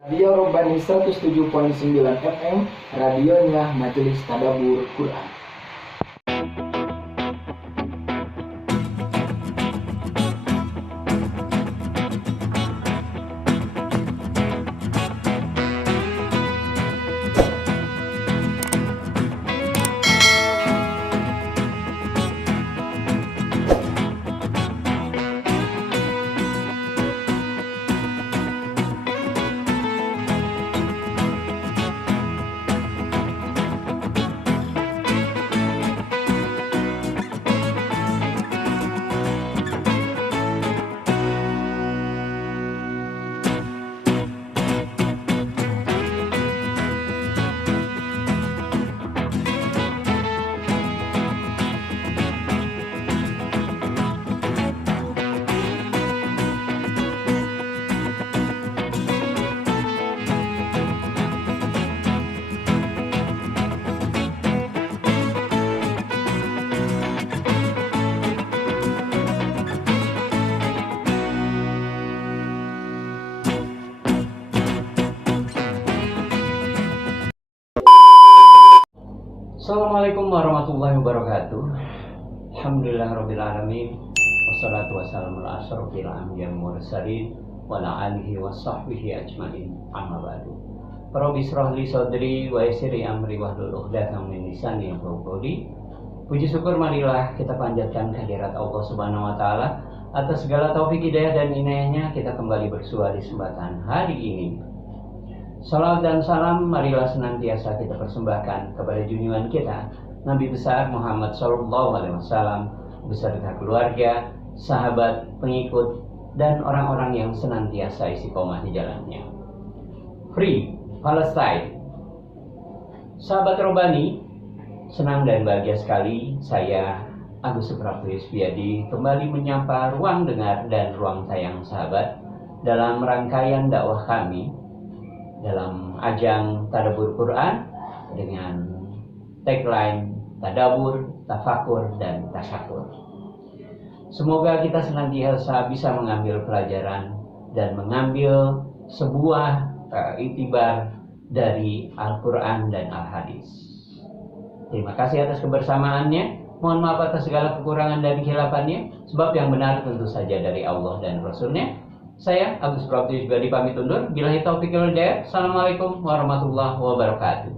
Radio Robbani 107,9 FM, radionya Majelis Tadabbur Quran. Assalamualaikum warahmatullahi wabarakatuh. Alhamdulillahirrabbilalamin. Wassalatu wassalamu ala asyrofil anbiya'i wal mursalin wa ala alihi wa sahbihi ajmain, amma ba'du. Rabbi shrah li sadri wa yassir li amri wahlul 'uqdatam min lisani yafqahu qawli. Puji syukur marilah kita panjatkan kehadirat Allah Subhanahu wa taala atas segala taufik hidayah dan inayahnya. Kita kembali bersua di kesempatan hari ini. Salawat dan salam marilah senantiasa kita persembahkan kepada junjungan kita Nabi besar Muhammad SAW beserta keluarga, sahabat, pengikut, dan orang-orang yang senantiasa istiqomah di jalannya. Free Palestine. Sahabat Robbani, senang dan bahagia sekali saya Agus Suprapto Yusbiadi kembali menyapa ruang dengar dan ruang tayang sahabat dalam rangkaian dakwah kami dalam ajang Tadabbur Quran dengan tagline Tadabbur, Tafakur, dan Tasyakur. Semoga kita senantiasa bisa mengambil pelajaran dan mengambil sebuah iktibar dari Al-Quran dan Al-Hadis. Terima kasih atas kebersamaannya. Mohon maaf atas segala kekurangan dan kehilafannya, sebab yang benar tentu saja dari Allah dan Rasul-Nya. Saya Agus Suprapto Yusbiadi pamit undur. Billahi taufiq wal hidayah. Assalamualaikum warahmatullahi wabarakatuh.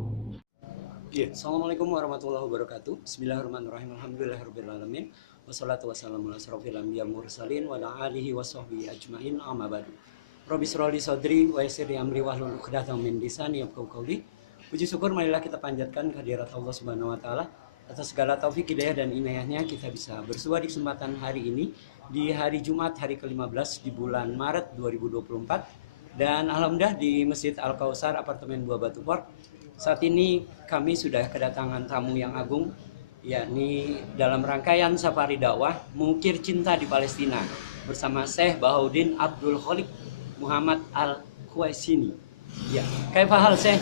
Ya, Assalamualaikum warahmatullahi wabarakatuh. Bismillahirrahmanirrahim. Alhamdulillahirabbil alamin. Wassalatu wassalamu ala asyrofil anbiya'i wal mursalin wa ala alihi wa sahbihi ajmain, amma ba'du. Rabbi shrah li sadri wa yassir li amri wahlul 'uqdatam min lisani yafqahu qawli. Puji syukur marilah kita panjatkan kehadirat Allah Subhanahu wa taala atas segala taufik hidayah dan inayahnya. Kita bisa bersua di kesempatan hari ini di hari Jumat, hari ke-15 di bulan Maret 2024, dan alhamdulillah di Masjid Al-Kausar Apartemen Buah Batu Port. Saat ini kami sudah kedatangan tamu yang agung, yakni dalam rangkaian safari dakwah Mengukir Cinta di Palestina bersama Syekh Bahaudin Abdul Khaliq Muhammad Al-Khuwaisini. Ya, kaifa hal Syekh?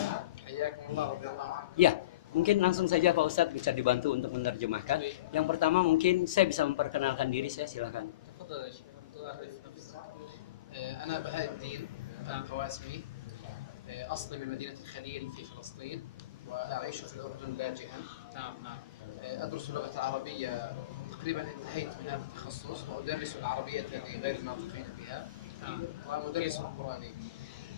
Ya, mungkin langsung saja Pak Ustadz bisa dibantu untuk menerjemahkan. Yang pertama mungkin saya bisa memperkenalkan diri saya, silakan. أنا بهاء الدين القواسمي، أصلي من مدينة الخليل في فلسطين وأعيش في الأردن لاجئا. نعم. أدرس اللغة العربية، تقريبا انتهيت من هذا التخصص وأدرس العربية لغير الناطقين بها ومدرس قرآني.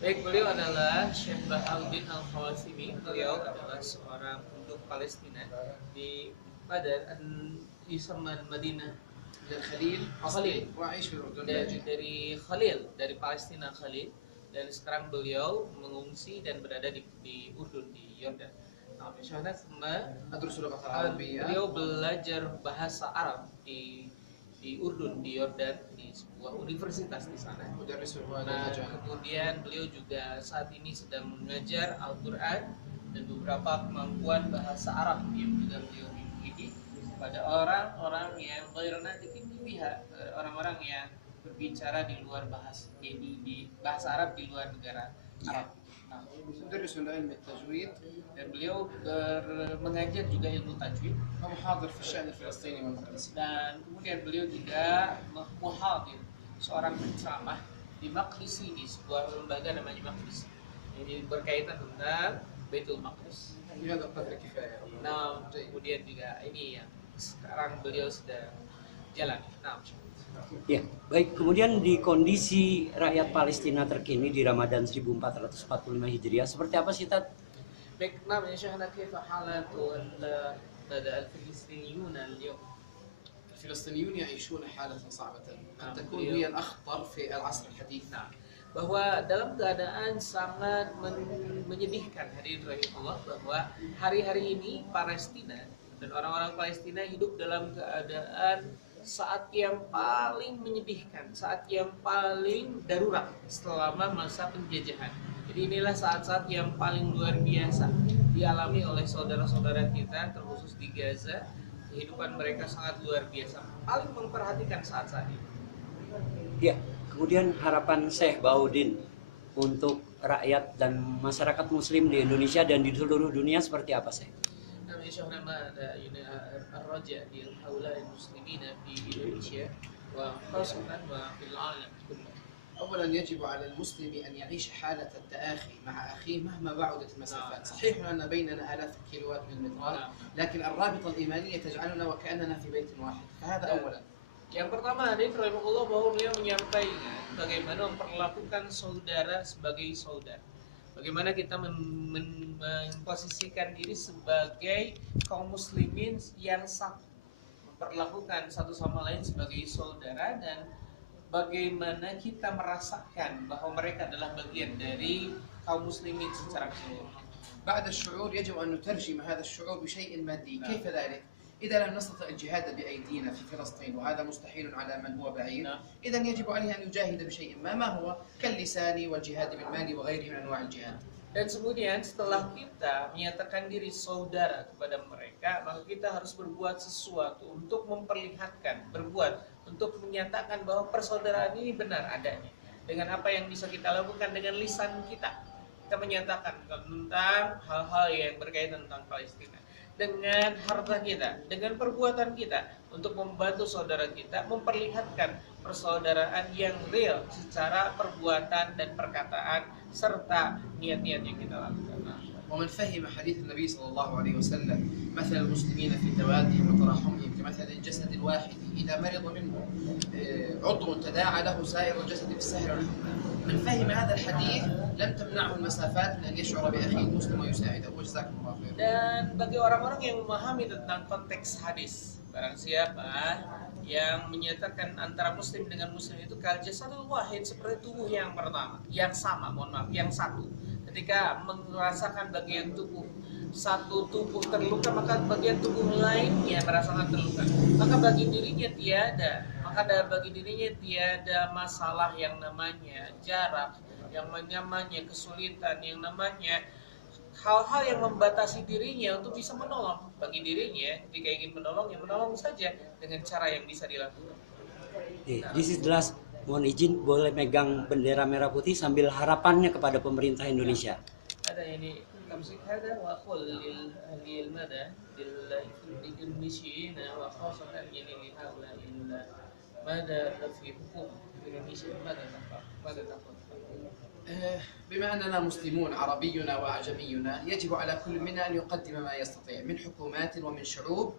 Baik, beliau adalah Syekh Bahaudin Al-Khawasimi. Beliau adalah seorang penduduk Palestina di Madinah الخليل أصلي وأعيش في الأردن dari Khalil, dari Palestina Khalil, dan sekarang beliau mengungsi dan berada di Urdun, di Yordan. أدرس اللغة العربية. Beliau belajar bahasa Arab di Urdun, di Yordan, di sebuah universitas di sana. Nah, kemudian beliau juga saat ini sedang mengajar Al-Quran dan beberapa kemampuan bahasa Arab yang juga beliau miliki pada orang-orang yang orang-orang yang berbicara di luar bahasa bahasa Arab di luar negara Arab. أدرس العلم التجويد. Dan beliau mengajar juga ilmu tajwid. ومحاضر في الشأن الفلسطيني والمقدسي. Dan kemudian beliau juga muhadir, seorang penceramah di Maqdisi, di sebuah lembaga namanya Maqdisi. berkaitan tentang Baitul Maqdis. بهذا القدر كفاية. Nah, kemudian juga ini yang sekarang beliau sedang jalan. Nah, Ya, baik. Kemudian di kondisi rakyat Palestina terkini di Ramadan 1445 Hijriah seperti apa sih, Tat? baik, nah ya Syekhna, كيف حالة الفلسطينيون اليوم؟ الفلسطينيون يعيشون حالة صعبة نعم. قد تكون هي الأخطر في العصر الحديث. Nah, bahwa dalam keadaan sangat menyedihkan, hadirin rahimahullah, bahwa hari-hari ini Palestina dan orang-orang Palestina hidup dalam keadaan saat yang paling menyedihkan, saat yang paling darurat selama masa penjajahan. Jadi inilah saat-saat yang paling luar biasa dialami oleh saudara-saudara kita, terkhusus di Gaza. Kehidupan mereka sangat luar biasa, paling memperhatikan saat-saat ini. Ya, kemudian harapan Syekh Baudin untuk rakyat dan masyarakat muslim di Indonesia dan di seluruh dunia seperti apa, Syekh? نعم يا شيخنا، ماذا الرجاء لهؤلاء المسلمين في إندونيسيا وخاصة وفي العالم كله؟ أولا يجب على المسلم أن يعيش حالة التآخي مع أخيه مهما بعدت المسافات. صحيح أن بيننا آلاف الكيلوات من المترات، لكن الرابطة الإيمانية تجعلنا وكأننا في بيت واحد. فهذا أولا. Yang pertama, hadirin rahimahullah, bahwa beliau menyampaikan bagaimana memperlakukan saudara sebagai saudara. Bagaimana kita memposisikan diri sebagai kaum muslimin yang satu, memperlakukan satu sama lain sebagai saudara, dan bagaimana kita merasakan bahwa mereka adalah bagian dari kaum muslimin secara keseluruhan. بعد الشعور يجب أن نترجم هذا الشعور بشيء مادي. كيف ذلك؟ إذا لم نستطع الجهاد بأيدينا في فلسطين وهذا مستحيل على من هو بعيد، إذا يجب عليه أن يجاهد بشيء ما هو كاللسان والجهاد بالمال وغيره من أنواع الجهاد. Dan kemudian setelah kita menyatakan diri saudara kepada mereka, maka kita harus berbuat sesuatu untuk memperlihatkan, berbuat untuk menyatakan bahwa persaudaraan ini benar adanya. Dengan apa yang bisa kita lakukan dengan lisan kita, kita menyatakan tentang hal-hal yang berkaitan tentang Palestina. Dengan harta kita, dengan perbuatan kita untuk membantu saudara kita, memperlihatkan persaudaraan yang real secara perbuatan dan perkataan serta niat-niat yang kita lakukan. ومن فهم حديث النبي صلى الله عليه وسلم مثل المسلمين في توادهم وتراحمهم كمثل الجسد الواحد إذا مرض منه عضو تداعى له سائر الجسد بالسهر والحمى. من فهم هذا الحديث لم تمنعه المسافات من أن يشعر بأخيه المسلم ويساعده. وجزاكم الله خير. Dan bagi orang-orang yang memahami tentang konteks hadis, barang siapa yang menyatakan antara muslim dengan muslim itu kal jasadul wahid, seperti tubuh yang pertama, yang sama, yang satu. Ketika merasakan bagian tubuh satu tubuh terluka, maka bagian tubuh lainnya merasakan terluka. Maka bagi dirinya tiada masalah yang namanya jarak, yang namanya kesulitan, yang namanya hal-hal yang membatasi dirinya untuk bisa menolong. Bagi dirinya, ketika ingin menolong, ya menolong saja dengan cara yang bisa dilakukan. This is the last. Mohon izin, boleh megang bendera merah putih sambil harapannya kepada pemerintah Indonesia. Ada ini kamsik hada wa qul lil mada lil Indonesiyin wa khasatan li haula illa mada fi hukum Indonesia mada taqwa. بما أننا مسلمون عربينا وأعجمينا يجب على كل منا أن يقدم ما يستطيع من حكومات ومن شعوب،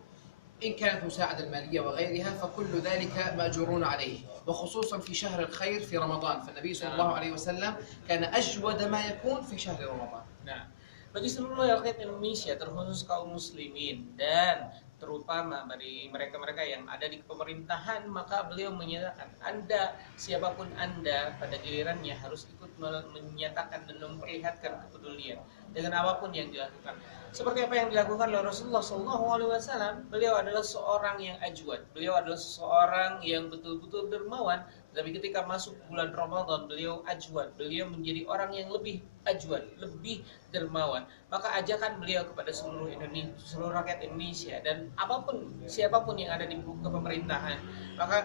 إن كانت مساعدة المالية وغيرها فكل ذلك مأجورون عليه، وخصوصا في شهر الخير في رمضان، فالنبي صلى الله عليه وسلم كان أجود ما يكون في شهر رمضان. Nah, bagi seluruh rakyat Indonesia, terkhusus kaum muslimin dan terutama dari mereka-mereka yang ada di pemerintahan, maka beliau menyatakan, Anda, siapapun Anda, pada gilirannya harus ikut menyatakan dan memperlihatkan kepedulian dengan apapun yang dilakukan. Seperti apa yang dilakukan oleh Rasulullah SAW, beliau adalah seorang yang ajwad, beliau adalah seorang yang betul-betul dermawan. Tapi ketika masuk bulan Ramadan, beliau ajwad, beliau menjadi orang yang lebih ajwad, lebih dermawan. Maka ajakan beliau kepada seluruh Indonesia, seluruh rakyat Indonesia dan apapun, siapapun yang ada di kepemerintahan, maka